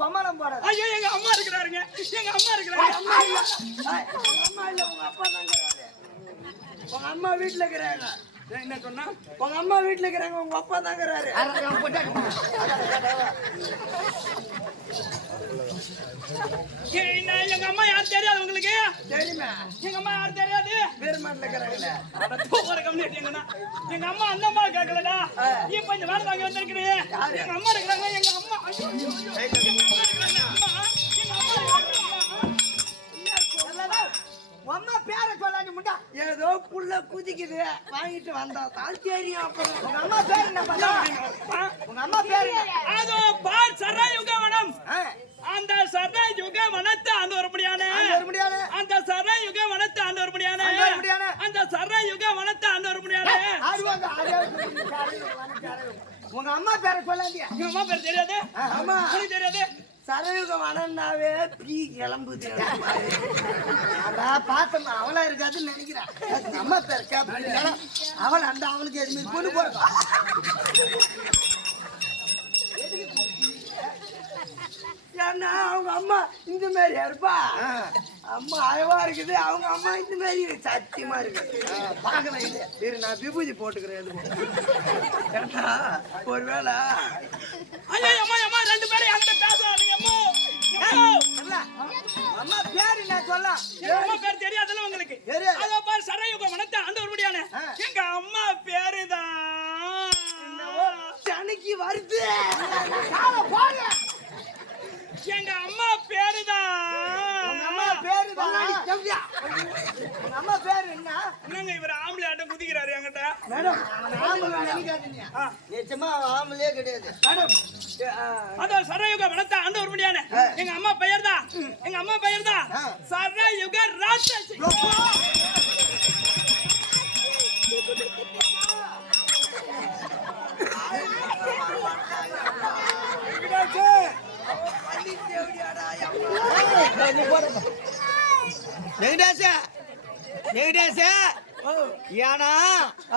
கொமலம் போட. ஐயோ எங்க அம்மா இருக்கிறாருங்க. எங்க அம்மா இருக்கிறாங்க. அம்மா இல்ல. அம்மா இல்ல, உங்க அப்பா தான் இருக்கிறாரு. உங்க அம்மா வீட்டுல இருக்கிறாங்க. என்ன சொன்னா? உங்க அம்மா வீட்டுல இருக்கிறாங்க, உங்க அப்பா தான் இருக்கிறாரு. எங்க அம்மா யார் தெரியாது உங்களுக்கு? தெரியுமா? எங்க அம்மா யார் தெரியாது? பெருமாட்டில் இருக்கிறாங்கல்ல. ஒரு கம்யூனிட்டி எங்க அம்மா அந்த அம்மா கேட்கலடா. இப்ப இந்த வேலை வாங்கி வந்திருக்கிறீ. எங்க அம்மா இருக்கிறாங்க. எங்க அம்மா எங்க அம்மா இருக்கிறாங்க. அம்மா பேரை சொல்லாண்டி முட்டா. ஏதோ புள்ள குதிக்குது, வாங்கிட்டு வந்தா தான் தெரியும். அப்புறம் உங்க அம்மா பேர் என்ன பண்ணா? உங்க அம்மா பேர் அதோ பால் சரயுகவனம். அந்த சரயுக வனத்தை ஆண்டு வரமுடியான அந்த சரயுக வனத்தை ஆண்டு வரமுடியான அந்த சரயுக வனத்தை ஆண்டு வரமுடியான உங்க அம்மா பேரை சொல்லாண்டியா? எங்க அம்மா பேர் தெரியாது. ஆமா தெரியாது. சரயுக வனம்னாவே பீ கிளம்புது. பார்த்தோம், அவளா இருக்காதுன்னு நினைக்கிறேன். அம்மா பேர் கேட்ப அவள் அந்த அவனுக்கு எதுவுமே கொண்டு போறா. ஏன்னா அவங்க அம்மா இந்த மாதிரி இருப்பா. அம்மா அழவா இருக்குது, அவங்க அம்மா இந்த மாதிரி சத்தியமா இருக்கு. பாக்கல இது இரு, நான் விபூதி போட்டுக்கிறேன். ஏன்னா ஒருவேளை அம்மா ரெண்டு பேரும் என்கிட்ட பேசுறாங்க. அம்மா பேரு நான் சொல்ல, அம்மா பேர் தெரியாதுல்ல உங்களுக்கு? அதோ பாரு சரயுக வனத்தை ஆண்டு வரமுடியான எங்க அம்மா பேருதான் தனக்கு வருது. எங்க அம்மா பேருதான். அம்மா பேருதான். அம்மா பேரு என்ன? என்னங்க இவர் ஆம்பளை ஆட்டம் குதிக்கிறாரு என்கிட்ட? மேடம் ஆம்பளை நினைக்காதீங்க, நிச்சயமா ஆம்பளையே கிடையாது மேடம். அதோ சரயுக வனத்தை ஆண்டு வரமுடியான எங்க அம்மா பெயர் தான். எங்க அம்மா பெயர் தான் சரயுக ராட்சசி. ஏன்னா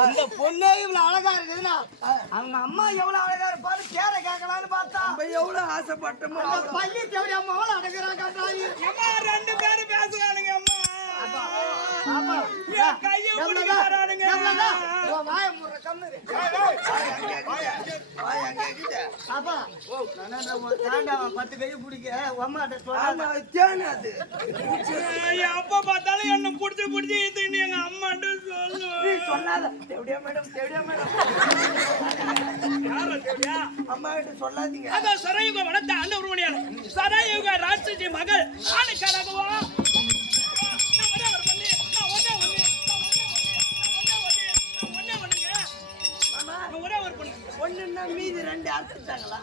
இந்த பொண்ணே இவ்வளவு அழகா இருக்குதுன்னா அவங்க அம்மா எவ்வளவு அழகா இருப்பாரு கேர கேட்கலான்னு பார்த்தா எவ்வளவு ஆசைப்பட்டோமோ பள்ளி தேவடி அம்மா எவ்வளவு அழகா ரெண்டு பேரும் பேசுறானுங்க. அம்மா கையை அப்ப பார்த்தாலும் என்ன புடிச்சு புடிச்சு எங்க அம்மாட்ட சொல்லாத தேவடியா மேடம், தேவடியா மேடம், அம்மா கிட்ட சொல்லாதீங்க. அதான் சரயுக வனத்தை ஆண்டு வரமுடியாது சரயுக ராட்சசி மகள் ஆணுக்காரகவா. ஒரே ஒரு பொண்ணு. ஒண்ணுன்னா மீதி ரெண்டு அறுத்துட்டாங்களா?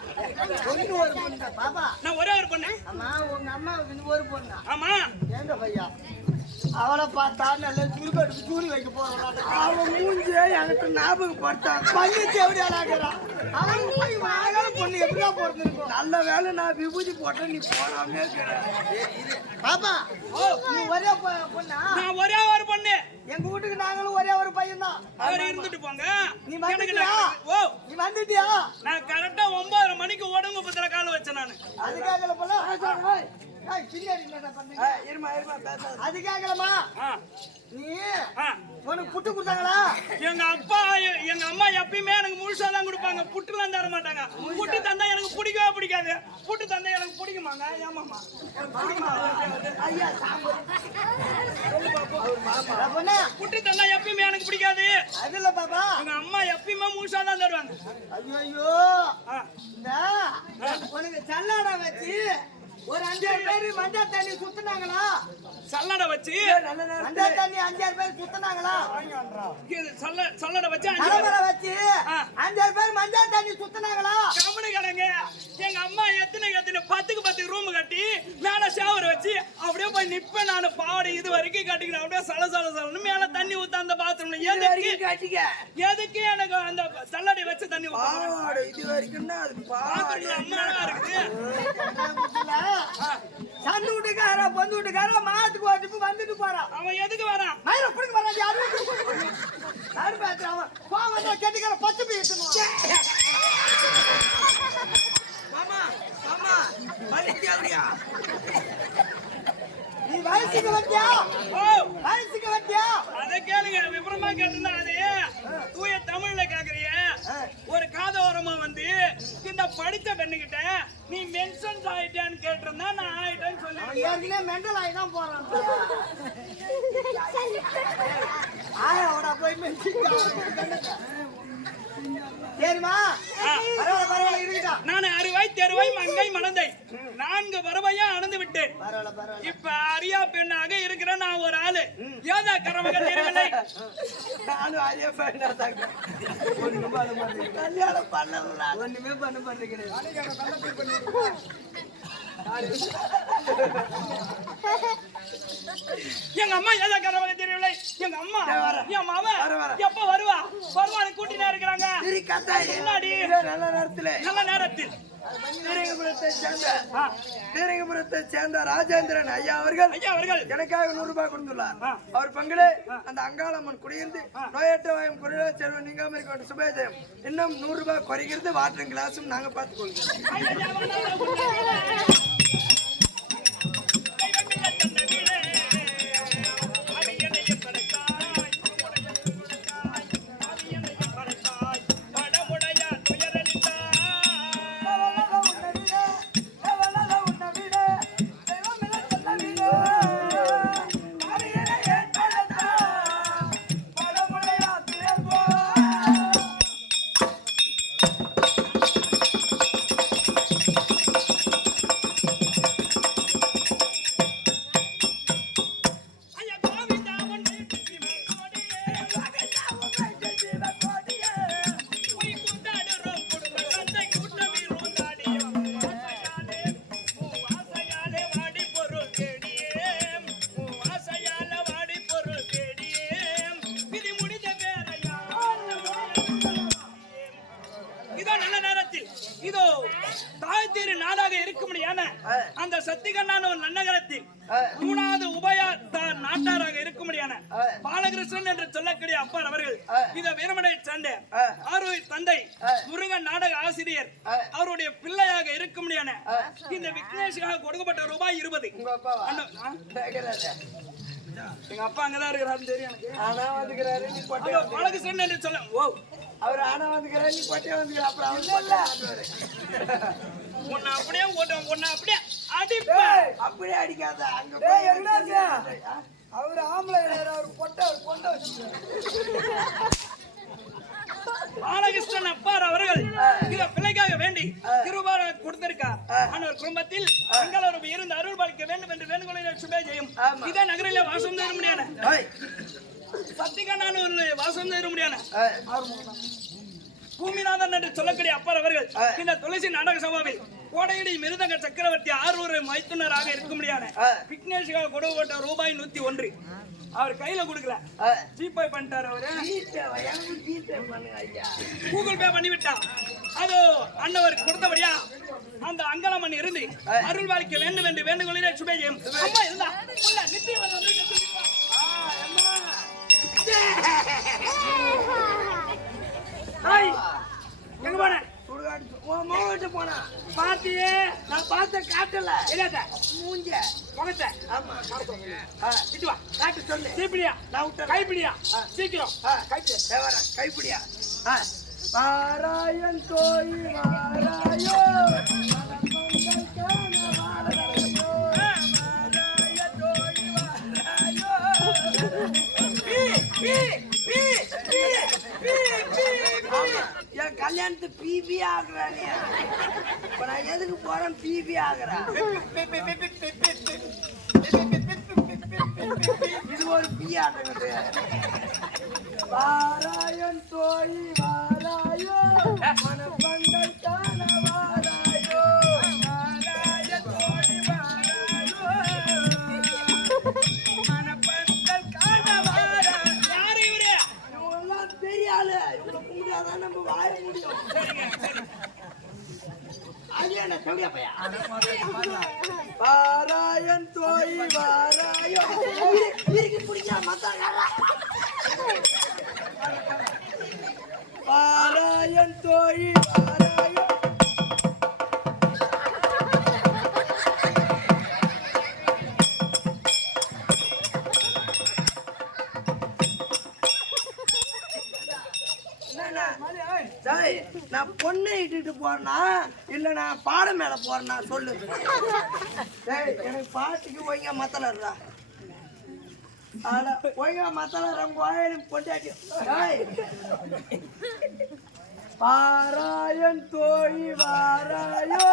ஒண்ணு ஒரு பொண்ணு பாப்பா. நான் ஒரே ஒரு பொண்ணு. ஆமா உங்க அம்மா ஒரு பொண்ணு. ஆமா ஏங்க பையா அவளை பார்த்தா நல்ல சுருக்கடுப்பு சூரி வைக்க போறான். அவன் மூஞ்சியே எனக்கு ஞாபகப்படுத்தாங்க. பள்ளி தேவடியாளாகிறான். அவன் மூஞ்சி அழகான பொண்ணு எப்படியா பிறந்திருக்கும். நல்ல வேலை நான் விபூதி போட்டேன், நீ போடாமே பாப்பா. நீ ஒரே பொண்ணா? நான் ஒரே ஒரு பொண்ணு. எங்க வீட்டுக்கு நாங்களும் ஒரே ஒரு பையன் தான். அவர் இருந்துட்டு போங்க. நீ வந்துட்டியா? நீ வந்துட்டியா? நான் கரெக்டா 9:30 மணிக்கு உடம்பு பத்திர கால வச்சேன் நானு. அதுக்காக போல அதுக்காகலமா நீ உனக்கு புட்டு கொடுத்தாங்களா? எங்க அப்பா எங்க அம்மா எப்பயுமே எனக்கு முழுசா தான் கொடுப்பாங்க. புட்டுலாம் தர மாட்டாங்க. புட்டு தந்தா எனக்கு பிடிக்கவே பிடிக்காது. புட்டு தந்தா எனக்கு பிடிக்குமாங்க? ஏமாமா ஐயா புட்டு தந்தா எப்பயுமே எனக்கு பிடிக்காது. அது இல்ல பாப்பா, எங்க அம்மா எப்பயுமே முழுசா தான் தருவாங்க. ஐயோ உனக்கு சல்லாடா வச்சு ஒரு 5 பேரு மஞ்சள் தண்ணி சுத்தினாங்களா? சல்லடை வச்சு மஞ்சள் தண்ணி 5 பேர் சுத்தினாங்களா? சல்லடை வச்சு வச்சு 5 பேர் மஞ்சள் தண்ணி சுத்தினாங்களா? கம்முனு கடங்க. எங்க அம்மா எத்தனை 10க்கு 10 ரூம் கட்டி மேல ஷவர் வச்சு அப்படியே போய் நிப்பேன் நானு. பாவாடை இது வரைக்கும் கட்டிக்கிறேன். அப்படியே சலசலன்னு மேல தண்ணி ஊத்த அந்த பாத்ரூம்ல எதுக்கு எனக்கு அந்த சல்லடை வச்சு தண்ணி ஊத்த இது வரைக்கும் அம்மா இருக்குது. சந்து வீட்டுக்கார பொந்து வீட்டுக்கார மாத்துக்கு ஓட்டு வந்துட்டு போறான். அவன் எதுக்கு வரான்? மயில புடிக்க வரான். யாரு பேசுறான்? அவன் கோவம் கெட்டிக்கார பத்து பேசணும். மாமா மாமா தேவடியா நீ வயசுக்கு வந்தியா வயசுக்கு வந்தியா அதை கேளுங்க விவரமா கேட்டிருந்தா அது தூய தமிழ்ல கேக்குறிய ஒரு காதோரமா வந்து இந்த படித்த பெண்ணுகிட்ட நீ மென்ஷன் ஆயிட்டான்னு கேட்டிருந்தா நான் ஆயிட்டேன்னு சொல்லி ஏற்கனவே மெண்டல் ஆகி தான் போறான் ஆயாவோட போய் சரிமா பரவாயில்ல இருக்கா நான் அறுவாய் தெருவாய் மங்கை மணந்தை 4 பறவையா அணந்து விட்டேன் இப்ப அரியா பெண்ணாக இருக்கிற நான் ஒரு ஆளு ஏதா கரமக தெரியவில்லை நானும் அரியா பெண்ணா தாங்க கல்யாணம் பண்ணல ஒண்ணுமே பண்ண மாட்டேங்கிறேன் எங்க அம்மா ஏதா கரமக தெரியவில்லை எங்க அம்மா என் மாவ எப்ப வருவான்னு கூட்டினா இருக்கிறாங்க முன்னாடி நல்ல நேரத்தில் ஸ்ரீரங்கபுரத்தை சேர்ந்த ராஜேந்திரன் ஐயா அவர்கள் எனக்காக 100 ரூபாய் கொடுத்துள்ளார். அவர் பங்கிலே அந்த அங்காளம்மன் குடியிருந்து நோயற்ற வாயும் குறைய செல்வம் நீங்காம இருக்க வேண்டும். சுபேஜயம் இன்னும் 100 ரூபாய் குறைகிறது. வாட்டர் கிளாஸும் நாங்க பார்த்துக்கொள்கிறோம். அந்த சத்திகண்ணான ஒரு நன்னகரத்தில் 3வது உபயத்தார் நாட்டாராக இருக்கும்படியான பாலகிருஷ்ணன் என்று சொல்லக்கூடிய அப்பர் அவர்கள் இந்த வீரமனை சேர்ந்த அவருடைய தந்தை முருகன் நாடக ஆசிரியர் அவருடைய பிள்ளையாக இருக்கும்படியான இந்த விக்னேஷுக்காக கொடுக்கப்பட்ட ரூபாய் 20. எங்க அப்பா அங்கதான் இருக்கிறாருன்னு தெரியும் பாலகிருஷ்ணன் என்று சொல்ல அவர் ஆனா வந்துக்கிறாரு நீ பட்டியா வந்துக்கிற அப்புறம் உன்னை அப்படியே உன்னை அப்படியே அப்படியே அடிக்காத அங்க அவரு ஆம்பளை அவர் பொட்டை பாலகிருஷ்ணன் அப்பார் அவர்கள் இந்த பிள்ளைக்காக வேண்டி திருவாரூர் கொடுத்திருக்கார். ஆனால் குடும்பத்தில் எங்களோடு இருந்து அருள் பாலிக்க வேண்டும் என்று வேண்டுகோளில் சுபேஜயம் இதே நகரிலே வாசம் தர முடியான சத்திகண்ணான ஒரு வாசம் தர முடியான பூமிநாதன் என்று சொல்லக்கூடிய அப்பர் அவர்கள் இந்த துளசி நாடக சபாவில் கோடையடி மிருதங்க சக்கரவர்த்தி 600 மைத்துனராக இருக்க முடியான விக்னேஷுக்காக கொடுக்கப்பட்ட ரூபாய் 101 அவர் கையில கொடுக்கல ஜிபே பண்ணிட்டாரு அவரு கூகுள் பே பண்ணி விட்டா அது அண்ணவர் கொடுத்தபடியா அந்த அங்காளம்மன் இருந்து அருள் பாலிக்க வேண்டும் என்று வேண்டுகோளிலே சுபேஜயம் அம்மா இருந்தா எங்க போன போனா பாத்தியே நான் பார்த்த காட்டல இல்ல மூஞ்ச முகத்தை ஆமா இது வா காட்டு சொல்லு கைப்பிடியா நான் விட்டேன் கைப்பிடியா சீக்கிரம் கைப்பிடியா வாராயன் கோயி வாராயோ என் கல்யாணத்து பிபி ஆகுறானே இப்ப நான் எதுக்கு போறேன் பிபி ஆகுறேன் இது ஒரு பி ஆட்டங்க வாராயன் தோய் வாராயோ மனப்பண்டல் காண வாராயோ வாராய தோய் வாராயோ மனப்பண்டல் காண வாராயோ யாரு இவரு இவங்கெல்லாம் பெரிய ஆளு இவங்களை கும்பிட்டாதான் நம்ம வாழ முடியும் வாராயன் தோய் வாராயோ வாராயன் தோய் வாராயோ நான் பொண்ணை இட்டுட்டு போறேனா இல்ல நான் பாடம் மேல போறேனா சொல்லு. எனக்கு பாட்டுக்கு ஒய்யா மத்தலா ஒய்யா மத்தல கோயிலுக்கு பொண்டாட்டி பாராயன் தோழி வாராயோ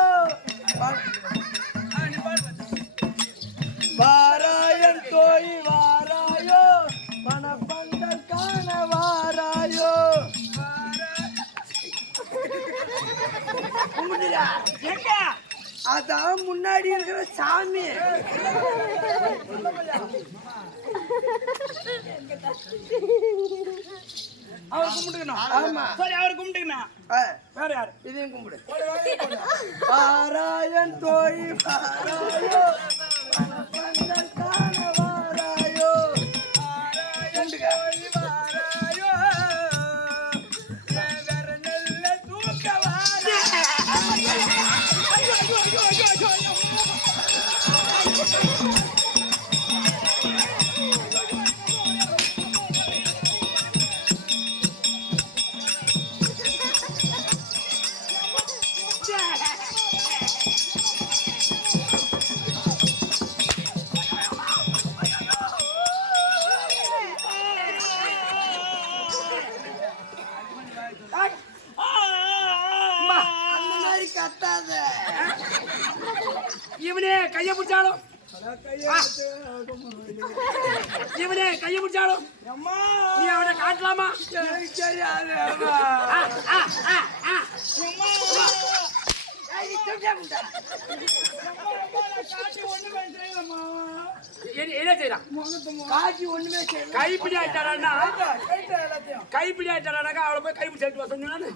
வாராயன் தோழி வாராயோ மனப்பந்தல் காண வாராயோ. எங்க அதான் முன்னாடி இருக்கிற சாமி. அவர் கும்பிட்டுக்கணும். ஆமா சரி அவர் கும்பிட்டுக்கணும். வேற யாரு? இதையும் கும்பிடு. பாராயன் தோழி பாராயோ மனப்பந்தல் காண வாராயோ கத்தாத. இவனே கைய பிடிச்சாலும் இவனே கைய பிடிச்சாலும் நீ அவனை காட்டலாமா? தெரியாது. என்ன செய்யறான்? காட்சி ஒண்ணுமே கைப்பிடி ஆயிட்டாரா? கைப்பிடி ஆயிட்டாராக்கா அவளை போய் கைப்பிடி சேர்த்து சொன்னானு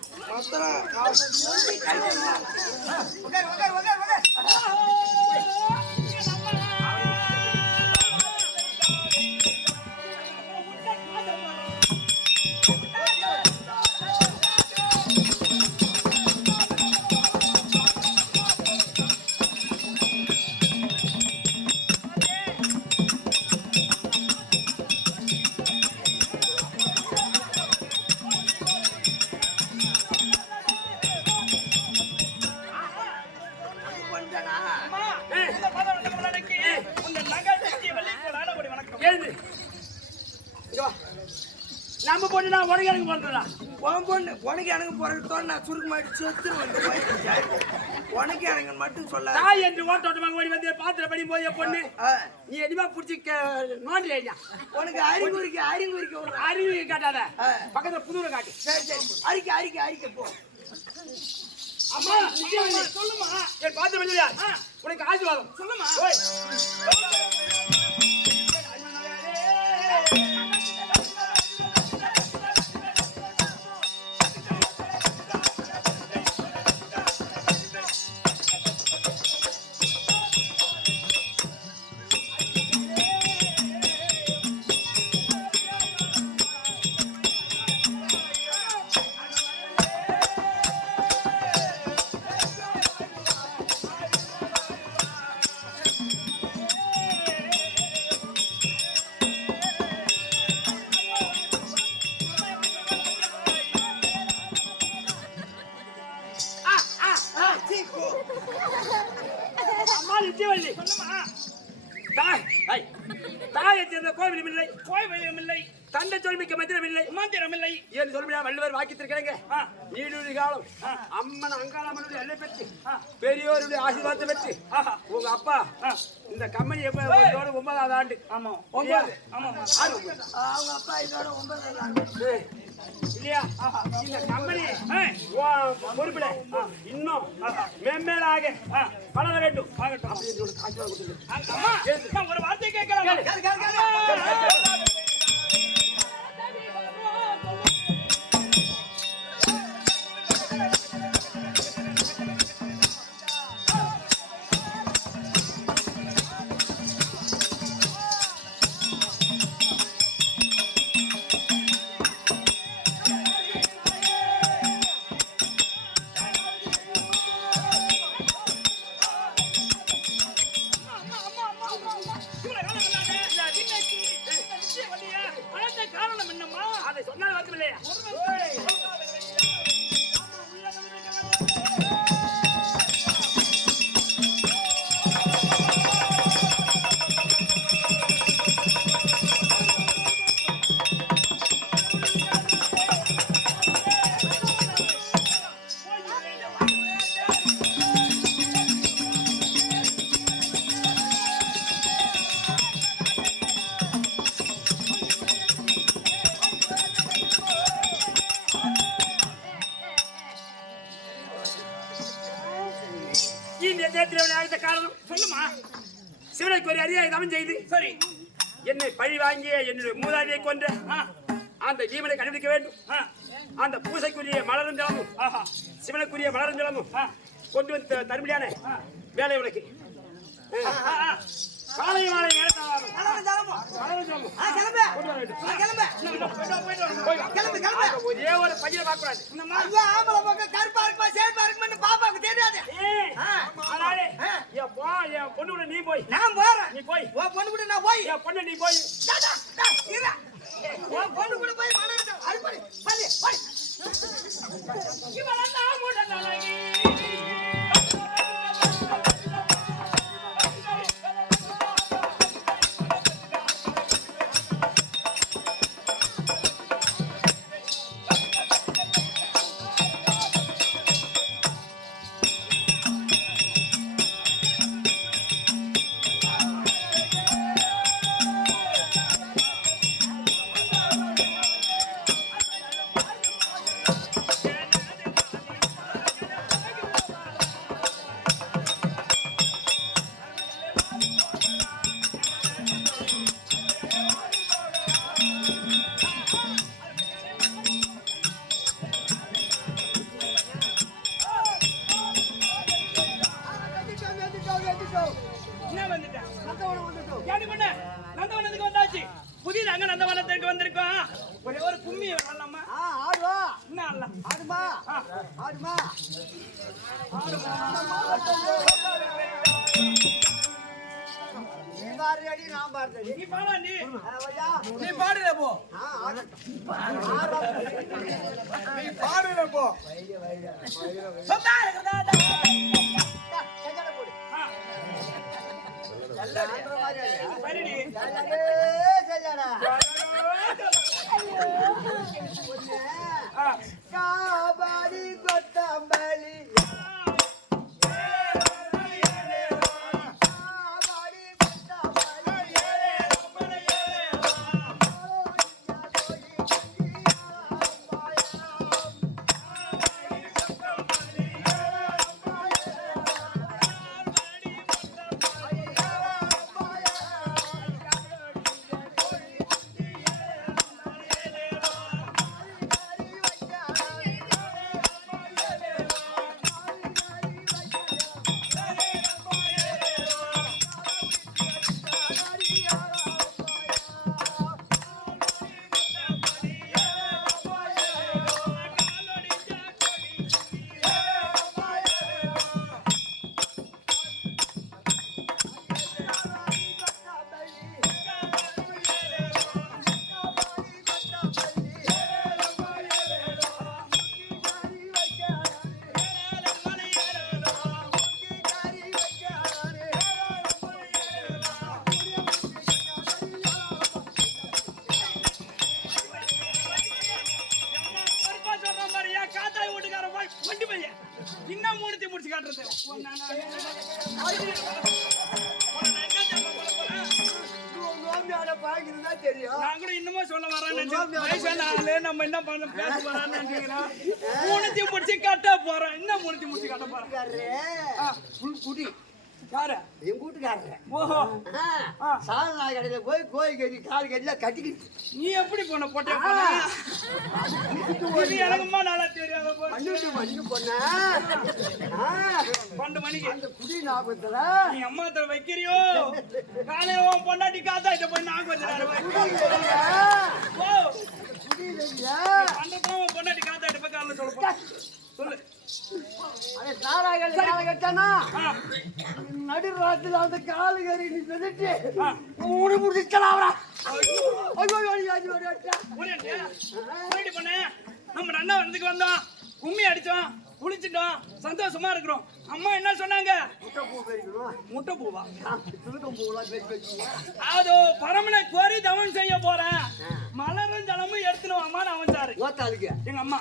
நம்ம பொண்ணு நான் உனக்கு எனக்கு பண்றேன். உன் பொண்ணு உனக்கு எனக்கு பிறகு நான் சுருக்கமாட்டி செத்துருவேன். உனக்கு எனக்கு மட்டும் சொல்ல தாய் என்று ஓட்டோட்டமாக ஓடி வந்து பாத்திர படி போய் பொண்ணு நீ எதுமா பிடிச்சி நோண்டி ஐயா உனக்கு அறிகுறிக்கு அறிவு காட்டாத பக்கத்துல புதுரை காட்டு. சரி சரி அறிக்கை போ. அம்மா சொல்லுமா என் பாத்திர படி உனக்கு ஆசீர்வாதம் சொல்லுமா. கோவிலும் இல்லை தண்டை சொல்மிக்க மந்திரம் இல்லை ஏன் சொல்லுமையா வள்ளுவர் வாக்கித்திருக்கிறேங்க. நீடுடைய காலம் அம்மன் அங்காளம்மனுடைய எல்லை பெற்று பெரியோருடைய ஆசீர்வாதத்தை பெற்று உங்க அப்பா இந்த கம்பெனி எப்ப 9வது ஆண்டு. ஆமா 9 அவங்க அப்பா இதோட 9வது ஆண்டு இல்லையா? இந்த கம்பெனி பொறுப்பில இன்னும் மென்மேலாக வளர வேண்டும். ஒரு வார்த்தை கேட்கலாம். காரணம் என்னம்மா? அதை சொன்னால் வாக்குமில்லையா? சொல்லுமா. சிவனுக்கு ஒரு அரியாய் தவம் செய்து சரி. என்னை பழி வாங்கிய என்னுடைய மூதாதையை கொன்ற அந்த ஜீவனை கண்டுபிடிக்க வேண்டும். அந்த பூசைக்குரிய மலரும் ஜலமும் சிவனுக்குரிய மலரும் ஜலமும் கொண்டு வந்து தரும்படியான வேலை உனக்கு. காலை மாலை நேரத்தாலும் ஒரே ஒரு பையனை பார்க்க கூடாது. என் பொண்ணு கூட நீ போய், நான் போறேன். நீ போய், பொண்ணு கூட நான் போய், என் பொண்ணு நீ போய், பொண்ணு கூட போய் நந்தவனத்துக்கு வந்தாச்சு. புதிதாக நந்தவனத்திற்கு வந்திருக்கோம். ஒரே ஒரு கும்மி வரலாமா? ஆடுவா. என்ன ஆடலாம்? ஆடுமா ஆடுமா நீ பாடுறடி நான் பாடுறடி. நீ பாடாண்டி. நீ பாடுற போ. நீ பாடுற போ. சரிடி. காபாடி கொத்தம்பலி இன்னும் மூணுத்தி முடிச்சு காட்டுறது. நான் கூட இன்னமும் சொல்ல வரேன். நம்ம என்ன பண்ண பேச போறான்னு நினைக்கிறோம். மூணுத்தி முடிச்சு கட்ட போறோம். இன்னும் மூணுத்தி முடிச்சு கட்ட போறோம். யாரு? என் கூட்டுக்காரர். ஓஹோ. சால நாய் கடையில போய் கோயில் கறி கால் கறியில கட்டிக்கிட்டு. நீ எப்படி போன போட்டே போன? எனக்குமா நல்லா தெரியாத போய் 12 மணிக்கு போன. 12 மணிக்கு அந்த குடி ஞாபகத்துல நீ அம்மாத்துல வைக்கிறியோ? காலையில உன் பொண்டாட்டி காத்தாயிட்ட போய் நாக்கு வச்சிடாரு. ஓ குடி இல்லையா? பண்றதும் உன் பொண்டாட்டி காத்தாயிட்ட போய் காலைல சொல்ல சொல்லு. அதே சாராய்கள் கால கட்டானா நடு ராத்திரில அந்த காலு கறி நீ சொல்லிட்டு மூணு முடிச்சலாம்டா. நம்ம அண்ணா வந்துக்கு வந்தோம், கும்மி அடிச்சோம், குளிச்சிட்டோம், சந்தோஷமா இருக்கிறோம். அம்மா என்ன சொன்னாங்க? முட்டை பூவா? அதோ பரமனை கோரி தவம் செய்ய போறேன், மலரும் ஜலமும் எடுத்துன்னு வாமான்னு அவன்சாரு எங்க அம்மா.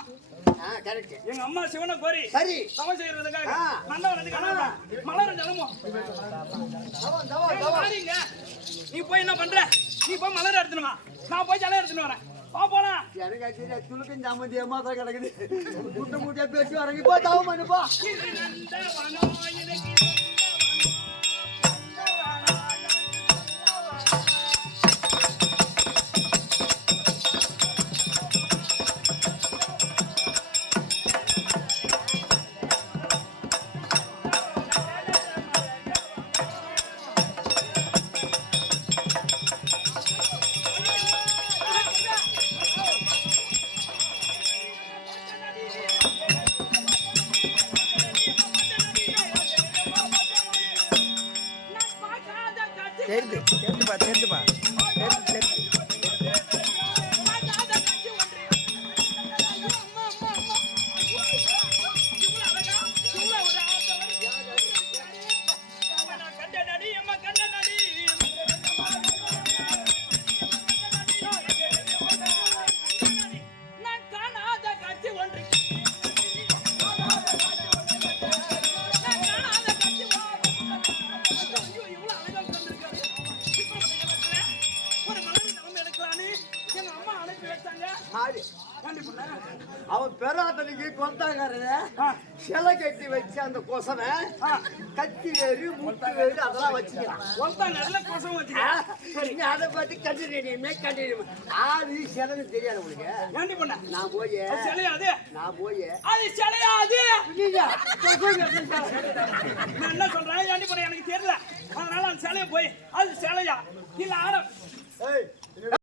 எங்க அம்மா சிவனை கோரி தவம் செய்யறதுக்காக நந்தவனத்துக்கு மலரும் ஜலமும். நீ போய் என்ன பண்ற? நீ போய் மலர் எடுத்துன்னு வா, நான் போய் ஜலம் எடுத்துன்னு வரேன். போலாம். எனக்கு துளுக்கும் ஜாமந்தி ஏமாத்தா கிடக்குது. முட்டை முட்டையா பேசி வரங்க. போ தவம் பண்ணுப்பா. தெரிஞ்சுப்பா அவன் பெறாதனுக்கு கொண்டாங்காரத சிலை கட்டி வச்சு அந்த கொசனை கத்தி வேறு முட்டு வேறு அதெல்லாம் வச்சுக்கிறான். அதை பார்த்து கண்டினியுமே கண்டினியூ ஆறு சிலைன்னு தெரியாது உனக்கு. நான் போய் அது சிலையாது. நான் என்ன சொல்றேன் எனக்கு தெரியல. அதனால அந்த சிலையை போய் அது சிலையா இல்ல ஆட